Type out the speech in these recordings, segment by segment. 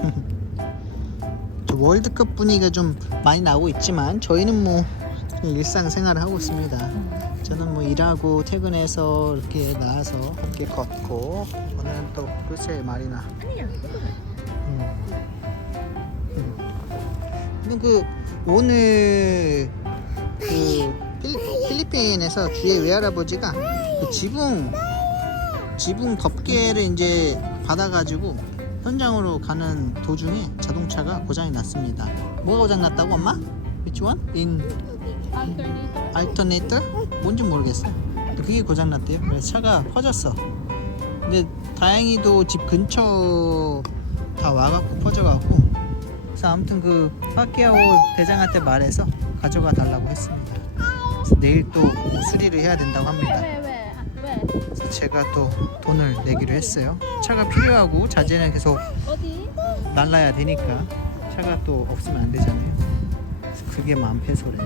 저 월드컵 분위기가 좀 많이 나오고 있지만 저희는 뭐 일상생활을 하고 있습니다. 저는 뭐 일하고 퇴근해서 이렇게 나와서 함께 걷고 오늘은 또 글쎄 말이나 음. 음. 그 오늘 그 필, 필리 핀에서 주의 외할아버지가 그 지붕 지붕 덮개를 이제 받아가지고 현장으로 가는 도중에 자동차가 고장이 났습니다. 뭐가 고장 났다고 엄마? Which one? In Alternator? 뭔지 모르겠어요. 그게 고장 났대요. 그래서 차가 퍼졌어. 근데 다행히도 집 근처 다 와갖고 퍼져갖고 그래서 아무튼 그 파키아오 대장한테 말해서 가져가 달라고 했습니다. 그래서 내일 또 수리를 해야 된다고 합니다. 제가 또 돈을 내기로 했어요. 차가 필요하고 자재는 계속? 날라야 되니까 차가 또 없으면 안 되잖아요. 그게 만 페소래요.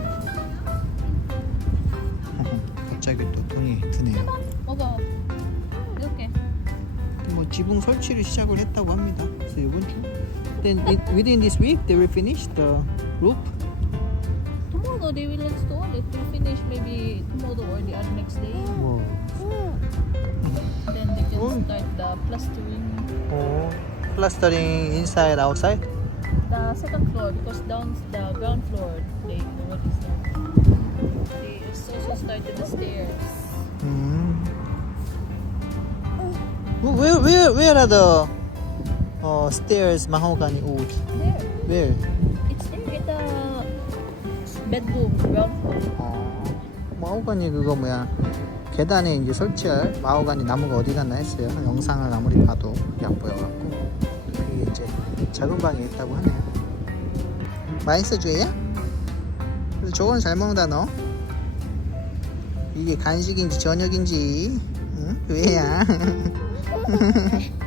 갑자기 또 돈이 드네요. 먹어. 이렇게. 뭐 지붕 설치를 시작을 했다고 합니다. 그래서 이번 주 Then it, within this week they will finish the roof. Tomorrow they will install it. We'll finish maybe tomorrow or the next day. Oh. Then they can Oh. start the plastering Oh. Plastering inside, outside? the second floor because down the ground floor they already started. They also started the stairs. Mm. Where, where, where are the uh, stairs mahogany wood? There. Where? It's there at the bedroom, ground floor. Ah. Oh, mahogany gugaw mo yan. 계단에 이제 설치할 마호가니 나무가 어디 갔나 했어요 영상을 아무리 봐도 안 보여갖고 그게 이제 작은 방에 있다고 하네요 맛있어 주혜야? 그래서 저건 잘 먹는다 너 이게 간식인지 저녁인지 응? 주혜야.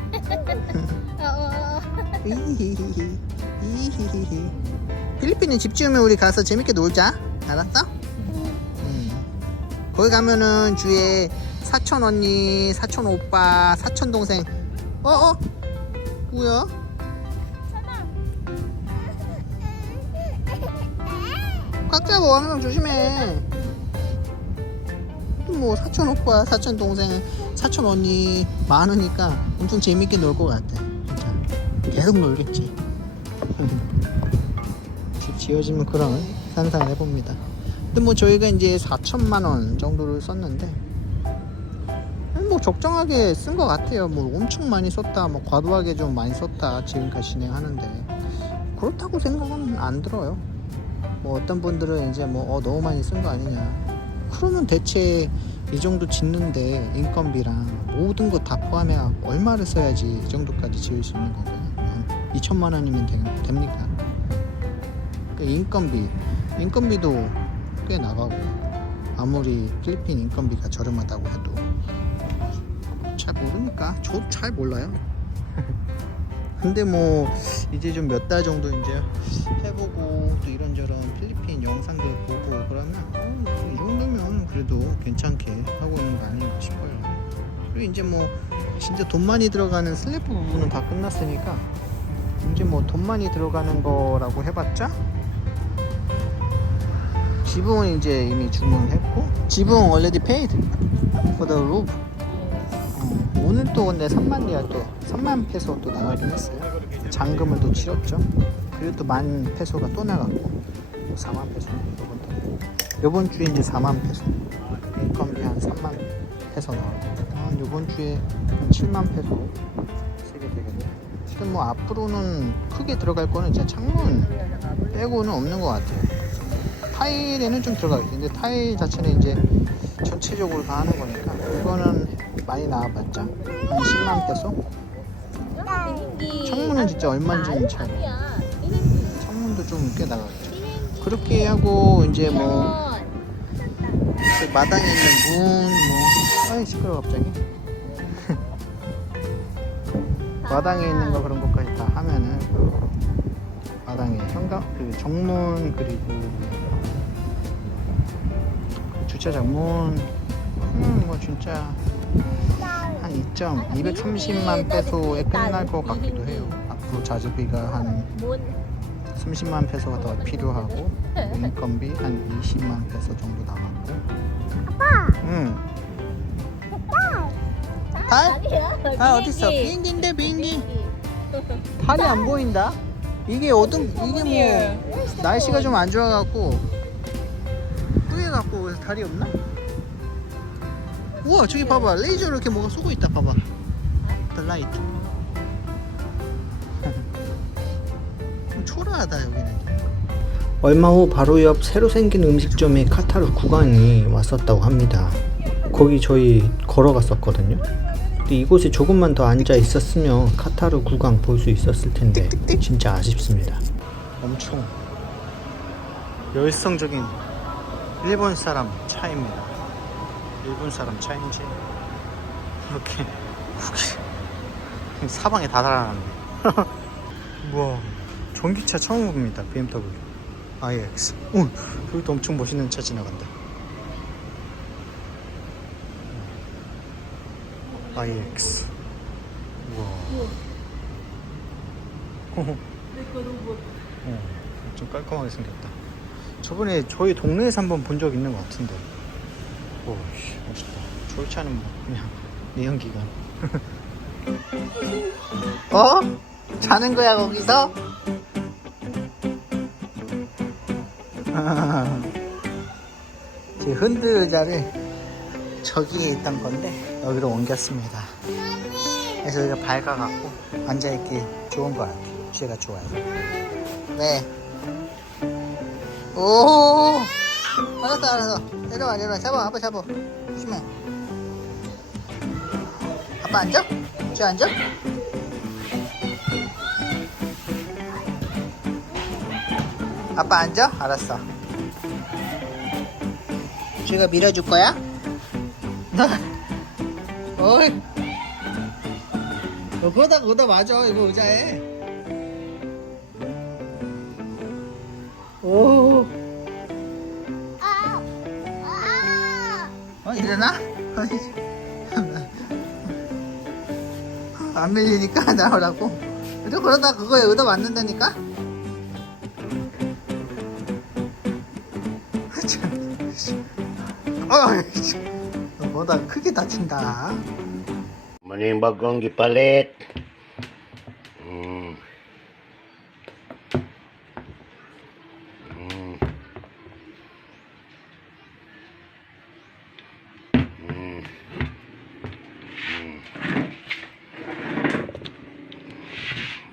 이히히히. 필리핀에 집 지으면 우리 가서 재밌게 놀자 알았어? 음. 거기 가면은 주에 사촌 언니, 사촌 오빠, 사촌 동생. 어 어? 뭐야? 꽉 잡아 항상 조심해. 뭐 사촌 오빠, 사촌 동생, 사촌 언니 많으니까 엄청 재밌게 놀 것 같아. 진짜 계속 놀겠지. 집 지어지면 그런 상상을 해봅니다. 근데 뭐 저희가 이제 4천만 원 정도를 썼는데 뭐 적정하게 쓴 것 같아요. 뭐 엄청 많이 썼다, 뭐 과도하게 좀 많이 썼다 지금까지 진행하는데 그렇다고 생각은 안 들어요. 뭐 어떤 분들은 이제 뭐 어, 너무 많이 쓴 거 아니냐. 그러면 대체 이 정도 짓는데 인건비랑 모든 거 다 포함해 얼마를 써야지 이 정도까지 지을 수 있는 건가요? 한 2천만 원이면 되, 됩니까? 그 인건비, 인건비도 꽤 나가고 아무리 필리핀 인건비가 저렴하다고 해도 잘 모르니까 저잘 몰라요. 근데 뭐 이제 좀 몇 달 정도 이제 해보고 또 이런저런 필리핀 영상들 보고 그러면 어, 이 정도면 그래도 괜찮게 하고 있는 거 아닌가 싶어요. 그리고 이제 뭐 진짜 돈 많이 들어가는 슬래프 부분은 다 끝났으니까 이제 뭐 돈 많이 들어가는 거라고 해봤자 지붕은 이제 이미 주문했고 지붕 already paid for the roof. 어, 오늘 또 근데 3만 리알 또 3만 페소 또 나가긴 했어요. 잔금을 또 치렀죠. 그리고 또 만 페소가 또 나갔고 4만 페소 요번 또 요번 주에 이제 4만 페소. 인건비 한 3만 페소 나가고 한 요번 주에 한 7만 페소 쓰게 되겠네요. 지금 뭐 앞으로는 크게 들어갈 거는 이제 창문 빼고는 없는 것 같아요 타일에는 좀 들어가겠지. 근데 타일 자체는 이제 전체적으로 다 하는 거니까 이거는 많이 나와봤자 한 10만 페소? 창문은 진짜 얼마인지는 잘 창문도 좀 꽤 나가겠죠. 그렇게 하고 이제 뭐 그 마당에 있는 문, 뭐 아이 시끄러 갑자기. 마당에 있는 거 그런 현관 그 정문 그리고 주차장 문, 음, 뭐 진짜 한 2점 230만 페소에 끝날 것 같기도 해요. 앞으로. 그 자재비가 한 Moon. 30만 페소가 더 필요하고 인건비 한 20만 페소 정도 남았고 아빠. 응 달? 달 어딨어? 비행기인데 비행기 달이 안 보인다 이게 어둠 이게 뭐 날씨가 좀 안 좋아갖고 뿌얘갖고 그래서 달이 없나? 우와 저기 봐봐. 레이저로 이렇게 뭐가 쏘고 있다. 봐봐. The light. 좀 초라하다 여기는. 얼마 후 바로 옆 새로 생긴 음식점에 카타르 구간이 왔었다고 합니다. 거기 저희 걸어갔었거든요 이곳에 조금만 더 앉아 있었으면 카타르 구간 볼수 있었을 텐데 진짜 아쉽습니다. 엄청 열성적인 일본 사람 차입니다. 일본 사람 차인지 이렇게 사방에 다 달아놨네 우와 전기차 처음 봅니다 BMW iX 오 저기도 엄청 멋있는 차 지나간다 iX 우와. 어, 좀 깔끔하게 생겼다. 저번에 저희 동네에서 한번 본 적 있는 것 같은데. 오 씨, 멋있다. 저희 차는 뭐 그냥 내연기관. 어? 자는 거야 거기서? 제 흔들 의자를 저기에 있던 건데 여기로 옮겼습니다 그래서 여기가 밝아갖고 앉아있기 좋은 것 같아요 제가 좋아요 네. 오 알았어 알았어 내려와 내려와 잡아 아빠 잡아 조심해 아빠 앉아? 쟤 앉아? 아빠 앉아? 알았어 쟤가 밀어줄 거야? 어이 어, 그러다 그러다 맞아 이거 의자에 오. 어, 일어나? 안 밀리니까 나오라고. 또 그러다 그거에 얻어 맞는다니까? 참. 어 이, 참. 너보다 크게 다친다. Maning bagong gipalit. Mm. Mm. Mm. Mm.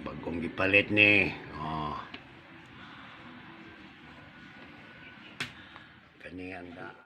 Bagong gipalit ni. Oh. Kani handa.